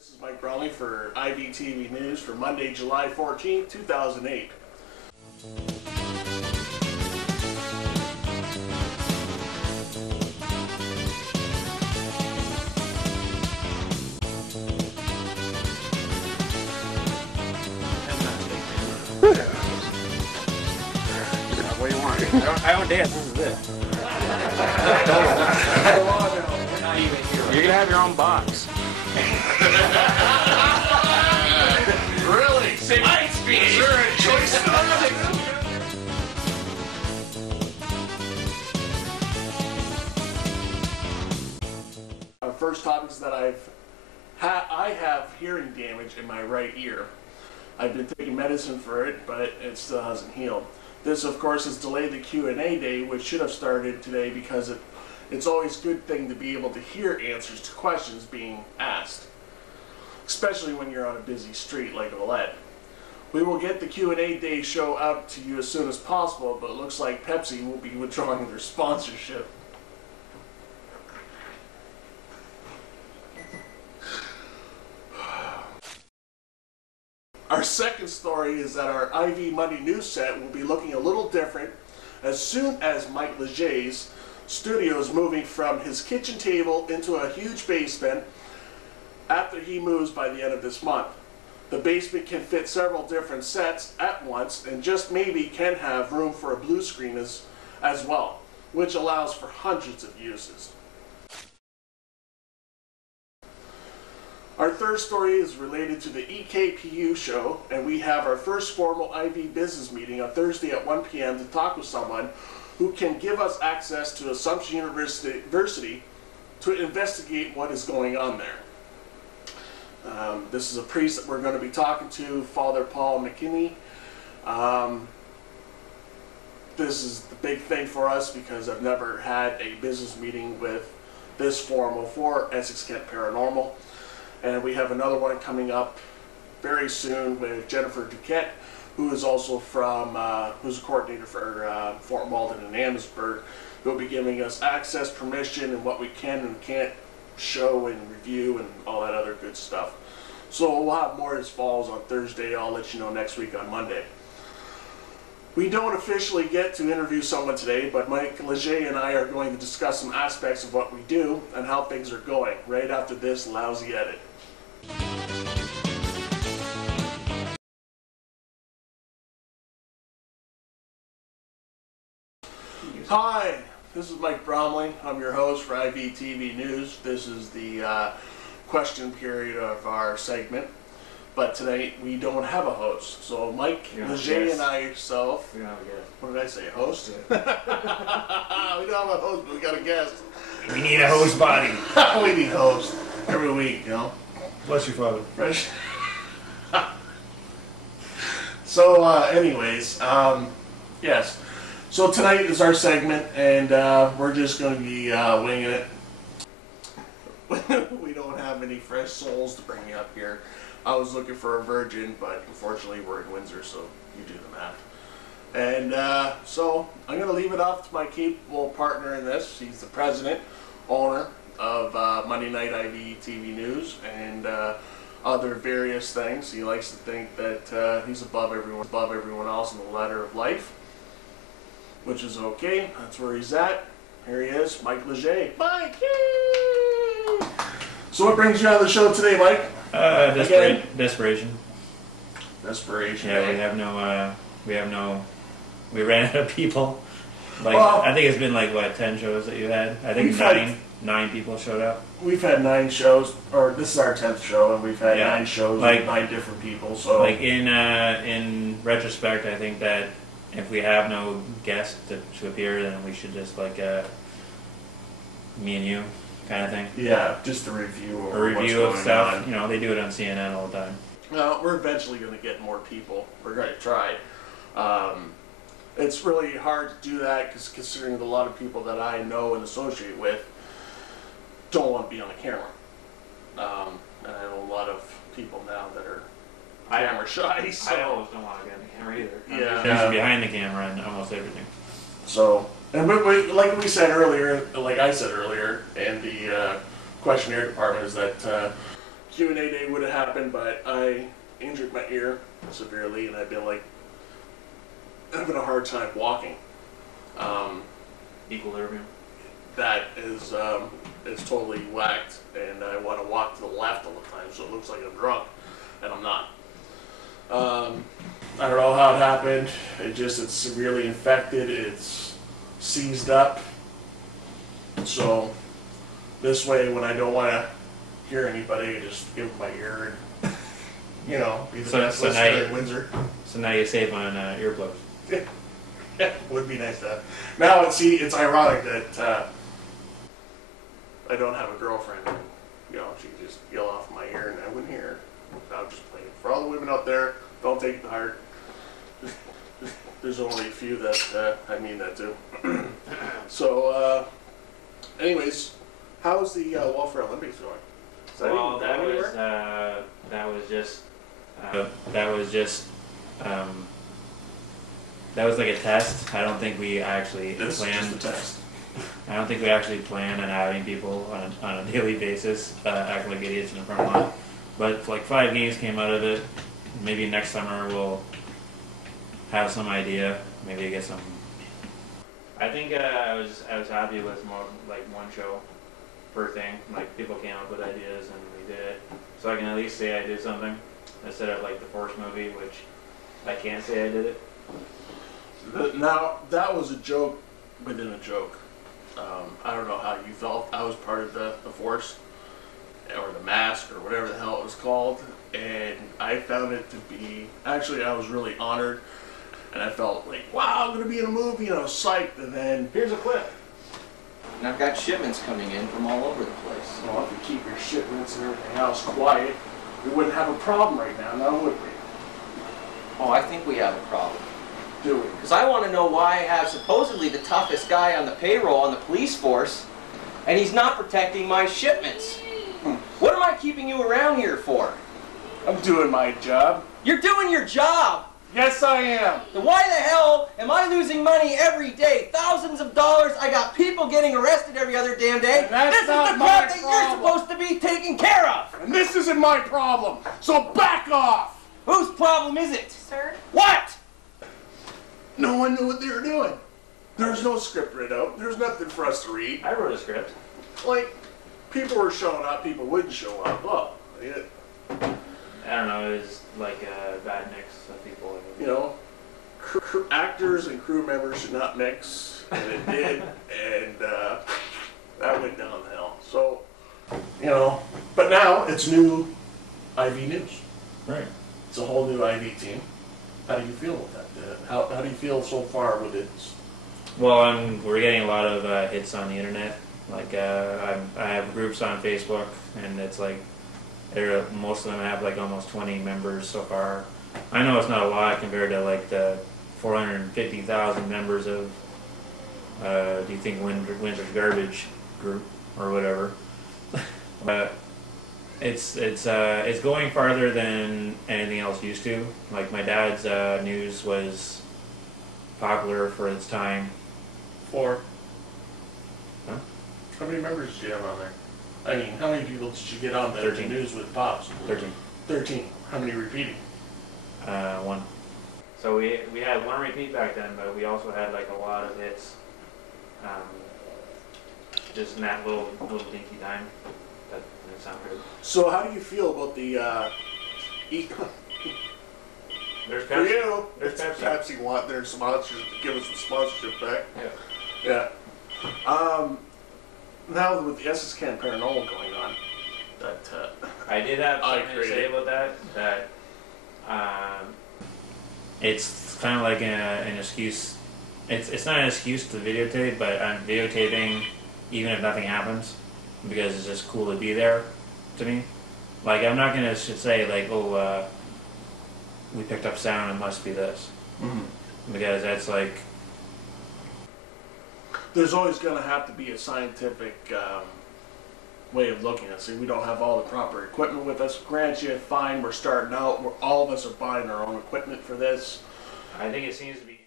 This is Mike Bromley for IVTV News for Monday, July 14th, 2008. What do you want? I don't dance. This is it. You're gonna have your own box. Really? Same speed. Sure, choice. Our first topic is that I have hearing damage in my right ear. I've been taking medicine for it, but it still hasn't healed. This, of course, has delayed the Q&A day, which should have started today because it's always a good thing to be able to hear answers to questions being asked, especially when you're on a busy street like Olette. We will get the Q&A day show out to you as soon as possible, but it looks like Pepsi will be withdrawing their sponsorship. Our second story is that our IV Monday news set will be looking a little different as soon as Mike Leger's studio is moving from his kitchen table into a huge basement after he moves by the end of this month. The basement can fit several different sets at once and just maybe can have room for a blue screen as well, which allows for hundreds of uses. Our third story is related to the EKPU show, and we have our first formal IV business meeting on Thursday at 1 p.m. to talk with someone who can give us access to Assumption University to investigate what is going on there. This is a priest that we're going to be talking to, Father Paul McKinney. This is the big thing for us because I've never had a business meeting with this formal for Essex Kent Paranormal. And we have another one coming up very soon with Jennifer Duquette, who is also from, who's a coordinator for Fort Malden and Amherstburg, who will be giving us access, permission, and what we can and can't show and review and all that other good stuff. So we'll have more as falls on Thursday. I'll let you know next week on Monday. We don't officially get to interview someone today, but Mike Leger and I are going to discuss some aspects of what we do and how things are going right after this lousy edit. Hi, this is Mike Bromley. I'm your host for IVTV News. This is the question period of our segment. But tonight we don't have a host. So Mike Leger and I yourself. We don't have a guest. What did I say? Host? We don't have a host, but we got a guest. We need a host body. We need a host every week, you know. Bless your father. Fresh. So, anyways, yes. So tonight is our segment, and we're just going to be winging it. We don't have any fresh souls to bring up here. I was looking for a virgin, but unfortunately we're in Windsor, so you do the math. And so I'm going to leave it off to my capable partner in this. He's the president, owner of Monday Night IVTV News, and other various things. He likes to think that he's above everyone else in the ladder of life, which is okay. That's where he's at. Here he is, Mike Leger. Mike! Yay! So what brings you on the show today, Mike? Desperation. Desperation. Yeah, eh? we ran out of people. Like, well, I think it's been like, what, 10 shows that you had? I think nine people showed up. We've had 9 shows, or this is our 10th show, and we've had 9 shows with 9 different people. So, like, in retrospect, I think that if we have no guest to appear, then we should just, like, me and you kind of thing. Yeah, just a review of stuff. On. You know, they do it on CNN all the time. Well, we're eventually going to get more people. We're going to try. It's really hard to do that because considering a lot of people that I know and associate with don't want to be on the camera. And I know a lot of people now that are camera shy. So. I almost don't want to be on the camera either. Yeah. I'm usually behind the camera and almost everything. So, and like we said earlier, like I said earlier, and the questionnaire department is that Q&A day would have happened, but I injured my ear severely, and I've been like having a hard time walking. Equilibrium. That is totally whacked, and I want to walk to the left all the time, so it looks like I'm drunk, and I'm not. I don't know how it happened. It's severely infected. It's seized up. So this way, when I don't want to hear anybody, I just give them my ear and, you know, be the best listener in Windsor. So now you save on earplugs. Yeah, would be nice to have. Now, it's ironic that I don't have a girlfriend. You know, she could just yell off my ear and I wouldn't hear her. I'm just playing. For all the women out there, don't take it to heart. There's only a few that I mean that to. So, anyways, how's the Welfare Olympics going? Well, that was like a test. I don't think we actually This planned. is just a test. I don't think we actually plan on having people on a daily basis act like idiots in the front line. But like 5 games came out of it. Maybe next summer we'll have some idea. Maybe get some. I think I was happy with more like one show per thing. Like people came up with ideas and we did it. So I can at least say I did something instead of like the Force movie, which I can't say I did it. Now, that was a joke within a joke. I don't know how you felt. I was part of the Force, or the Mask, or whatever the hell it was called, and I found it to be, actually I was really honored, and I felt like, wow, I'm going to be in a movie, and I was psyched, and then, here's a clip. And I've got shipments coming in from all over the place. Well, if you keep your shipments and everything else quiet, we wouldn't have a problem right now would we? Oh, I think we have a problem. Do we? Because I want to know why I have supposedly the toughest guy on the payroll on the police force, and he's not protecting my shipments. What am I keeping you around here for? I'm doing my job. You're doing your job! Yes, I am. Then why the hell am I losing money every day? Thousands of dollars. I got people getting arrested every other damn day. And that's this is not the my crap that you're problem. supposed to be taking care of. And this isn't my problem, so back off! Whose problem is it? Sir? What? No one knew what they were doing. There's no script written out. There's nothing for us to read. I wrote a script. Like, people were showing up, people wouldn't show up. Well, I don't know. It was like a bad mix of people. you know, actors and crew members should not mix, and it did, and that went downhill. So, you know, but now it's new IV News. Right. It's a whole new IV team. How do you feel with that? How do you feel so far with it? Well, we're getting a lot of hits on the internet. Like I have groups on Facebook, and it's like most of them have like almost 20 members so far. I know it's not a lot compared to like the 450,000 members of Do You Think Windsor's Garbage group or whatever. But it's going farther than anything else used to. Like my dad's news was popular for its time. 4. Huh? How many members did you have on there? I mean, how many people did you get on the 13. news with Pops? 13. 13. How many repeating? 1. So we had 1 repeat back then, but we also had like a lot of hits. Just in that little dinky time. That didn't sound good. So how do you feel about the There's For Pepsi. you, There's it's Pepsi. Pepsi want their sponsors to give us some sponsorship back. Yeah. Yeah. Now with the Essex Camp Paranormal going on, that I did have I something to say created. about that. It's kind of like an excuse. It's not an excuse to videotape, but I'm videotaping even if nothing happens because it's just cool to be there to me. Like I'm not gonna say like, oh, we picked up sound, it must be this, because that's like. there's always going to have to be a scientific way of looking at it. See, we don't have all the proper equipment with us. Grant you, fine, we're starting out. All of us are buying our own equipment for this. I think it seems to be.